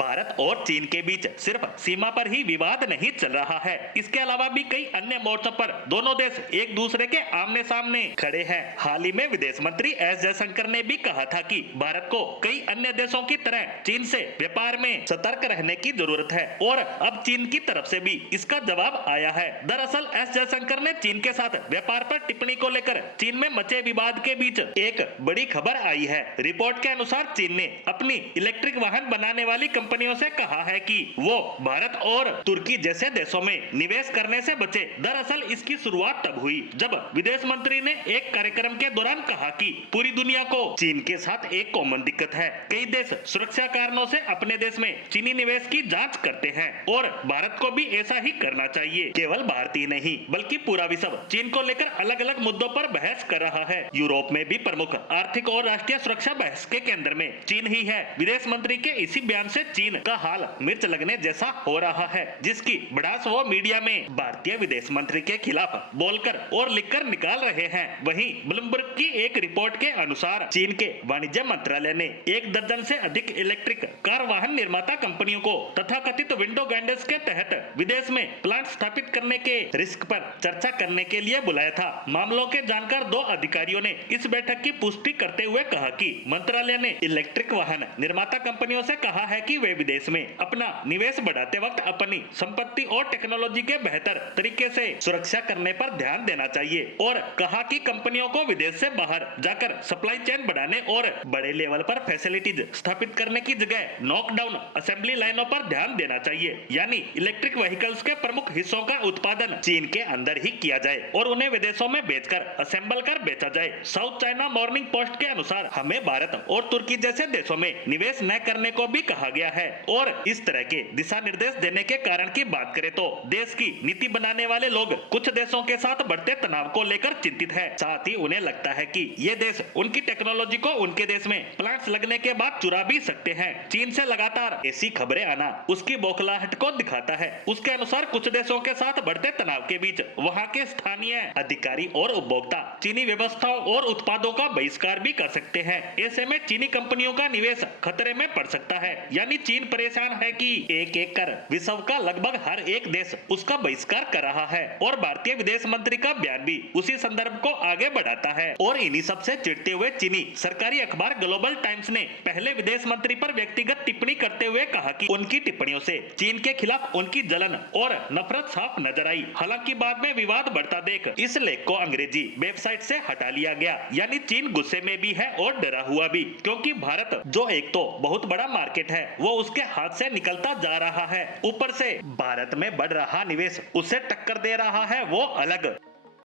भारत और चीन के बीच सिर्फ सीमा पर ही विवाद नहीं चल रहा है, इसके अलावा भी कई अन्य मोर्चों पर दोनों देश एक दूसरे के आमने सामने खड़े हैं। हाल ही में विदेश मंत्री एस जयशंकर ने भी कहा था कि भारत को कई अन्य देशों की तरह चीन से व्यापार में सतर्क रहने की जरूरत है और अब चीन की तरफ से भी इसका जवाब आया है। दरअसल एस जयशंकर ने चीन के साथ व्यापार पर टिप्पणी को लेकर चीन में मचे विवाद के बीच एक बड़ी खबर आई है। रिपोर्ट के अनुसार चीन ने अपनी इलेक्ट्रिक वाहन बनाने वाली कंपनियों से कहा है कि वो भारत और तुर्की जैसे देशों में निवेश करने से बचे। दरअसल इसकी शुरुआत तब हुई जब विदेश मंत्री ने एक कार्यक्रम के दौरान कहा कि पूरी दुनिया को चीन के साथ एक कॉमन दिक्कत है। कई देश सुरक्षा कारणों से अपने देश में चीनी निवेश की जांच करते हैं और भारत को भी ऐसा ही करना चाहिए। केवल भारतीय नहीं बल्कि पूरा विश्व चीन को लेकर अलग अलग मुद्दों पर बहस कर रहा है। यूरोप में भी प्रमुख आर्थिक और राष्ट्रीय सुरक्षा बहस के केंद्र में चीन ही है। विदेश मंत्री के इसी बयान से चीन का हाल मिर्च लगने जैसा हो रहा है, जिसकी भड़ास वो मीडिया में भारतीय विदेश मंत्री के खिलाफ बोलकर और लिखकर निकाल रहे हैं। वहीं ब्लूमबर्ग की एक रिपोर्ट के अनुसार चीन के वाणिज्य मंत्रालय ने 1 दर्जन से अधिक इलेक्ट्रिक कार वाहन निर्माता कंपनियों को तथाकथित विंडो गाइडेंस के तहत विदेश में प्लांट स्थापित करने के रिस्क पर चर्चा करने के लिए बुलाया था। मामलों के जानकार 2 अधिकारियों ने इस बैठक की पुष्टि करते हुए कहा कि मंत्रालय ने इलेक्ट्रिक वाहन निर्माता कंपनियों से कहा है कि वे विदेश में अपना निवेश बढ़ाते वक्त अपनी संपत्ति और टेक्नोलॉजी के बेहतर तरीके से सुरक्षा करने पर ध्यान देना चाहिए और कहा कि कंपनियों को विदेश से बाहर जाकर सप्लाई चेन बढ़ाने और बड़े लेवल पर फैसिलिटीज स्थापित करने की जगह नॉकडाउन असेंबली लाइनों पर ध्यान देना चाहिए, यानी इलेक्ट्रिक व्हीकल्स के प्रमुख हिस्सों का उत्पादन चीन के अंदर ही किया जाए और उन्हें विदेशों में बेचकर असेंबल कर बेचा जाए। साउथ चाइना मॉर्निंग पोस्ट के अनुसार हमें भारत और तुर्की जैसे देशों में निवेश न करने को भी कहा गया है और इस तरह के दिशा निर्देश देने के कारण की बात करें तो देश की नीति बनाने वाले लोग कुछ देशों के साथ बढ़ते तनाव को लेकर चिंतित है। साथ ही उन्हें लगता है कि ये देश उनकी टेक्नोलॉजी को उनके देश में प्लांट्स लगने के बाद चुरा भी सकते हैं। चीन से लगातार ऐसी खबरें आना उसकी बौखलाहट को दिखाता है। उसके अनुसार कुछ देशों के साथ बढ़ते तनाव के बीच वहाँ के स्थानीय अधिकारी और उपभोक्ता चीनी व्यवस्थाओं और उत्पादों का बहिष्कार भी कर सकते हैं। ऐसे में चीनी कंपनियों का निवेश खतरे में पड़ सकता है, यानी चीन परेशान है कि एक एक कर विश्व का लगभग हर एक देश उसका बहिष्कार कर रहा है और भारतीय विदेश मंत्री का बयान भी उसी संदर्भ को आगे बढ़ाता है। और इन्हीं सबसे चिढ़ते हुए चीनी सरकारी अखबार ग्लोबल टाइम्स ने पहले विदेश मंत्री पर व्यक्तिगत टिप्पणी करते हुए कहा कि उनकी टिप्पणियों से चीन के खिलाफ उनकी जलन और नफरत साफ नजर आई। हालांकि बाद में विवाद बढ़ता देख इस लेख को अंग्रेजी वेबसाइट से हटा लिया गया, यानी चीन गुस्से में भी है और डरा हुआ भी, क्योंकि भारत जो एक तो बहुत बड़ा मार्केट है वो उसके हाथ से निकलता जा रहा है, ऊपर से भारत में बढ़ रहा निवेश उसे टक्कर दे रहा है वो अलग।